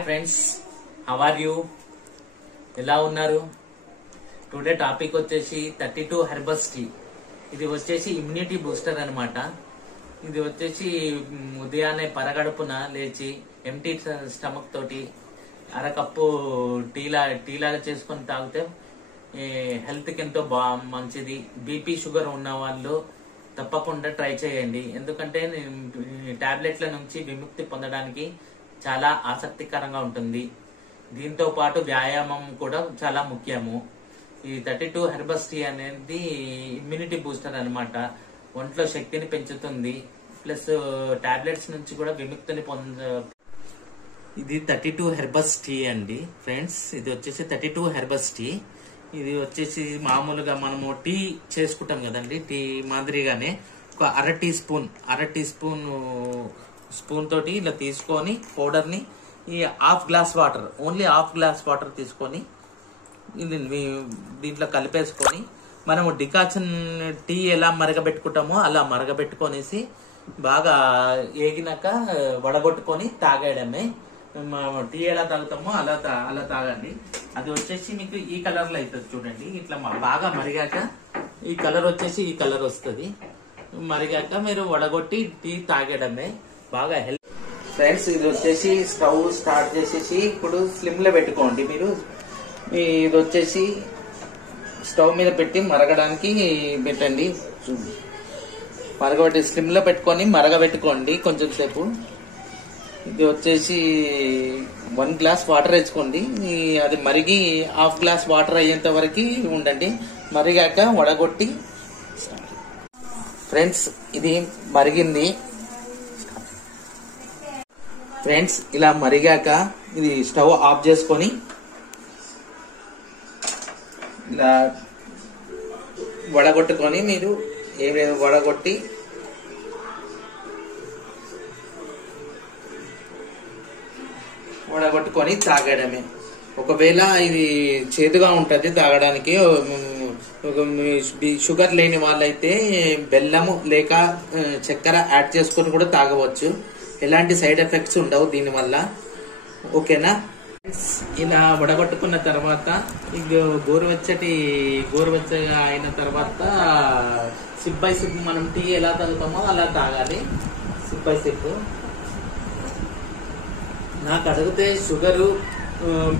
Hi friends, how are you? ఎలా ఉన్నారు? Today topic వచ్చేసి 32 హెర్బల్స్ టీ. ఇది వచ్చేసి ఇమ్యూనిటీ బూస్టర్ అన్నమాట. ఇది వచ్చేసి ఉదయాన్నే పరగడుపున లేచి ఎంటీ స్టమక్ తోటి అరకప్పు టీలాగా చేసుకొని తాగితే హెల్త్కి ఎంతో మంచిది. బీపీ షుగర్ ఉన్న వాళ్ళు తప్పకుండా ట్రై చేయండి. ఎందుకంటే టాబ్లెట్ల నుంచి విముక్తి పొందడానికి చాలా ఆసక్తికరంగా ఉంటుంది. దీంతో పాటు వ్యాయామం కూడా చాలా ముఖ్యము. ఈ 32 హెర్బల్స్ టీ అనేది ఇమ్యూనిటీ బూస్టర్ అన్నమాట. ఒంట్లో శక్తిని పెంచుతుంది, ప్లస్ టాబ్లెట్స్ నుంచి కూడా విముక్తిని ఇది 32 హెర్బల్స్ టీ అండి ఫ్రెండ్స్. ఇది వచ్చేసి 32 హెర్బల్స్ టీ. ఇది వచ్చేసి మామూలుగా మనము టీ చేసుకుంటాం కదండి, టీ మాదిరిగానే ఒక అర టీ స్పూన్ తోటి ఇలా తీసుకొని పౌడర్ ని ఈ ఓన్లీ హాఫ్ గ్లాస్ వాటర్ తీసుకొని ఇది దీంట్లో కలిపేసుకొని మనము డికాషన్ టీ ఎలా మరగబెట్టుకుంటామో అలా మరగబెట్టుకొనేసి బాగా ఏగినాక వడగొట్టుకొని తాగేయడమే. టీ ఎలా తాగుతామో అలా తాగండి. అది వచ్చేసి మీకు ఈ కలర్ లో అవుతుంది చూడండి. ఇట్లా బాగా మరిగాక ఈ కలర్ వచ్చేసి ఈ కలర్ వస్తుంది. మరిగాక మీరు వడగొట్టి టీ తాగడమే. బాగా హెల్త్ ఫ్రెండ్స్. ఇది వచ్చేసి స్టవ్ స్టార్ట్ చేసేసి ఇప్పుడు స్లిమ్ లో పెట్టుకోండి. మీరు ఇది వచ్చేసి స్టవ్ మీద పెట్టి మరగడానికి పెట్టండి. మరగబెట్టి స్లిమ్ లో పెట్టుకొని మరగబెట్టుకోండి కొంచెం సేపు. ఇది వచ్చేసి 1 గ్లాస్ వాటర్ వేసుకోండి. అది మరిగి హాఫ్ గ్లాస్ వాటర్ అయ్యేంత వరకు ఉండండి. మరిగాక వడగొట్టి ఫ్రెండ్స్ ఇది మరిగింది ఫ్రెండ్స్. ఇలా మరిగాక ఇది స్టవ్ ఆఫ్ చేసుకొని ఇలా వడగొట్టుకొని మీరు ఏమేమి వడగొట్టుకొని తాగడమే. ఒకవేళ ఇది చేదుగా ఉంటది తాగడానికి, షుగర్ లేని వాళ్ళైతే బెల్లము లేక చక్కెర యాడ్ చేసుకొని కూడా తాగవచ్చు. ఎలాంటి సైడ్ ఎఫెక్ట్స్ ఉండవు దీనివల్ల. ఓకేనా? ఇలా వడగొట్టుకున్న తర్వాత గోరువెచ్చగా అయిన తర్వాత సిప్ బై సిప్ మనం టీ ఎలా తాగుతామో అలా తాగాలి. SIP by SIP. నాకు అడిగితే షుగరు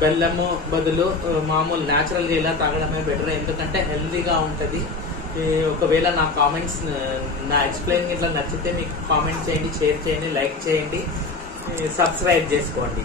బెల్లము బదులు మామూలు న్యాచురల్ గా ఇలా తాగడమే బెటర్. ఎందుకంటే హెల్తీగా ఉంటది. ఒకవేళ నా కామెంట్స్ నా ఎక్స్ప్లెయిన్ ఇట్లా నచ్చితే మీకు కామెంట్ చేయండి, షేర్ చేయండి, లైక్ చేయండి, సబ్స్క్రైబ్ చేసుకోండి.